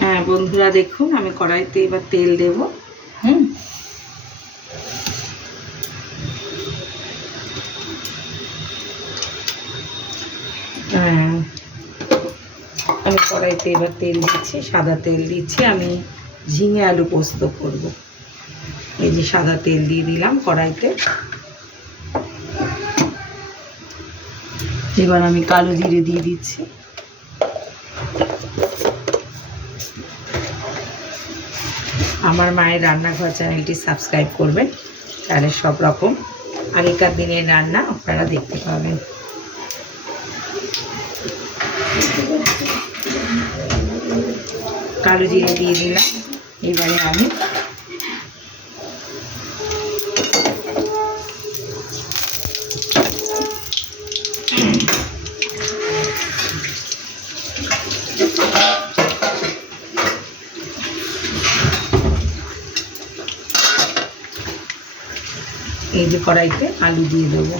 হ্যাঁ বন্ধুরা দেখুন, আমি কড়াইতে এবার তেল দেব। হুম? হ্যাঁ আমি কড়াইতে এবার তেল দিচ্ছি, সাদা তেল দিচ্ছি। আমি ঝিঙে আলু পোস্ত করব। এই যে সাদা তেল দিয়ে দিলাম কড়াইতে। এবার আমি কালো জিরে দিয়ে দিচ্ছি। আমার মায়ের রান্নাঘর চ্যানেলটি সাবস্ক্রাইব করবেন, তাহলে সব রকম। আগেকার দিনের রান্না আপনারা দেখতে পাবেন। কালো জিরে দিয়ে দিলাম। এবারে আমি এই যে কড়াইতে আলু দিয়ে দেবো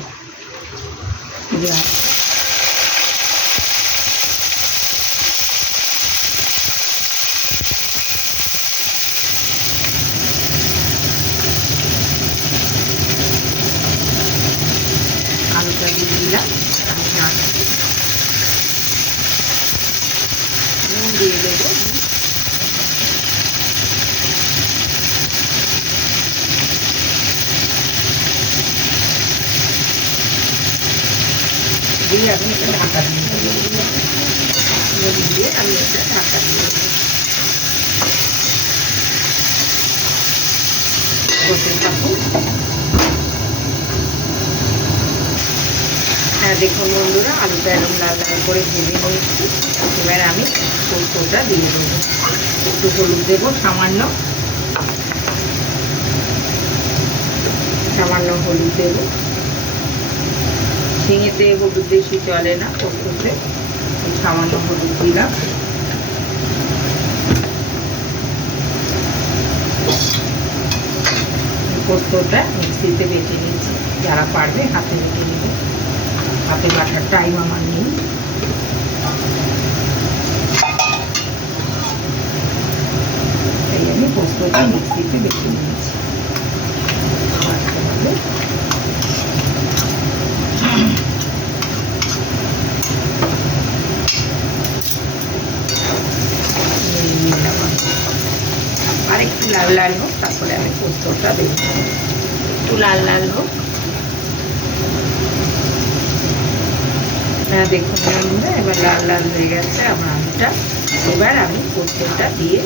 আলু। আলুটা দিয়ে দিলাম আমি নাড়ছি। নুন দিয়ে দেবো দিয়ে আমি এটা ঢাকা দিয়ে দিয়ে আমি এটা ঢাকা দিয়ে থাকুন হ্যাঁ দেখুন বন্ধুরা, আলুটা এরকম লাল লাল করে ভেজে নিয়েছি। এবার আমি পোস্তটা দিয়ে দেবো। একটু হলুদ দেবো, সামান্য। সামান্য হলুদ দেবো। ঝিঙেতে হলুদ বেশি চলে না পোস্ততে সামান্য হলুদ দিলাম। পোস্তটা মিক্সিতে বেটে নিয়েছি। যারা পারবে হাতে বেটে নেবে। হাতে বাটার টাইম আমার নেই। তাই আমি পোস্তটা মিক্সিতে বেটে নিয়েছি বাটতে হবে। এই নিলাম আমি। আর লাল লাল হোক, তারপরে আমি পোস্তটা দেবো। একটু লাল লাল হোক। হ্যাঁ দেখুন বন্ধুরা, এবার লাল লাল হয়ে গেছে আমার আলুটা। এবার আমি পোস্তটা দিয়ে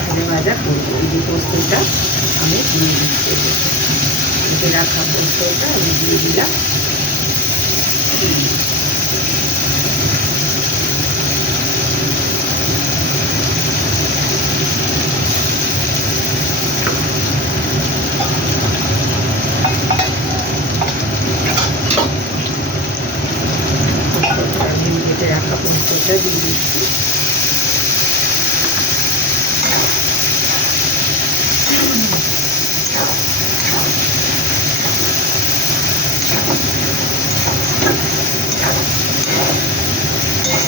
ভাজা ভাজা করব। এই পোস্তটা আমি দিয়ে দিচ্ছি। রাখা পোস্তটা আমি দিয়ে দিলাম পোস্তটা আমি ভেজে রাখা পোস্তটা দিয়ে দিচ্ছি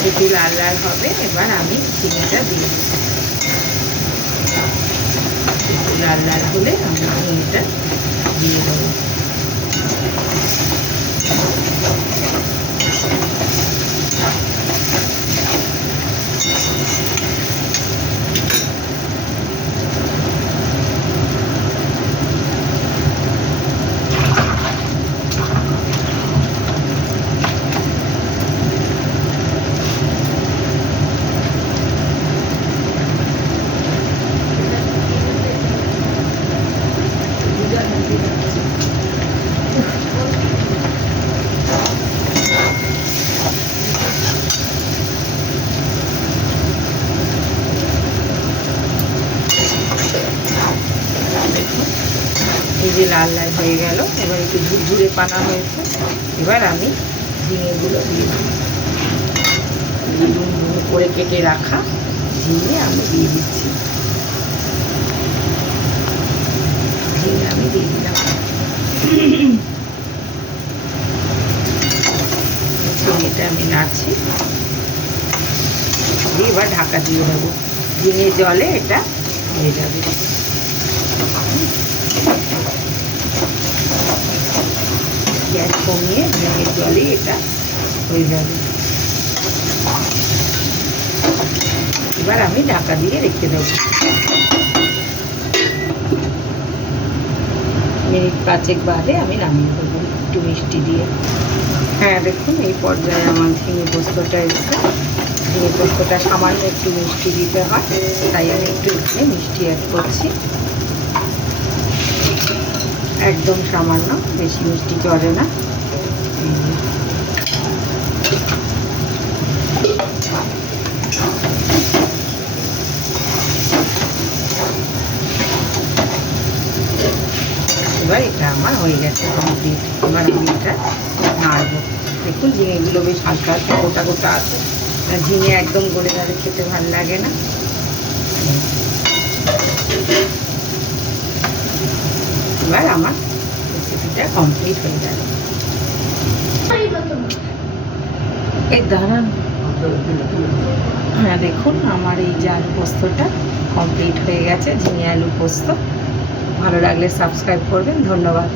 একটু লাল লাল হবে, এবার আমি চিনিটা দিয়ে দিচ্ছি। লাল লাল হলে আমি চিনিটা দিয়ে দেবো এই যে লাল লাল হয়ে গেল, এবার একটু ঝুরঝুরে পানা হয়েছে। এবার আমি ঝিঙেগুলো দিয়ে দিই ডুম ডুম করে কেটে রাখা ঝিঙে আমি দিয়ে দিচ্ছি। ঝিঙে আমি দিয়ে দিলাম। ঝিঙেটা আমি নাড়ছি। দিয়ে এবার ঢাকা দিয়ে দেবো। ঝিঙে জলে এটা হয়ে যাবে গ্যাস কমিয়ে ঝিঙের জলে এটা। হয়ে যাবে এবার আমি ঢাকা দিয়ে রেখে দেবো। মিনিট পাঁচেক বাদে আমি নামিয়ে দেবো একটু মিষ্টি দিয়ে। হ্যাঁ দেখুন এই পর্যায়ে আমার ঝিঙে পোস্তটা এসছে। ঝিঙে পোস্তটা সামান্য একটু মিষ্টি দিতে হয় তাই আমি একটু এখানে মিষ্টি অ্যাড করছি। একদম সামান্য, বেশি মিষ্টি চলে না। এবার এটা আমার হয়ে গেছে কমপ্লিট এবার আমি এটা নাড়বো। দেখুন, ঝিঙেগুলো বেশ হালকা হালকা গোটা গোটা আছে। ঝিঙে একদম গলে গেলে খেতে ভালো লাগে না। এবার আমার রেসিপিটা কমপ্লিট হয়ে যাবে। এই দাঁড়ান। হ্যাঁ দেখুন, আমার এই যে আলু পোস্তটা কমপ্লিট হয়ে গেছে, ঝিঙে আলু পোস্ত। ভালো লাগলে সাবস্ক্রাইব করবেন, ধন্যবাদ।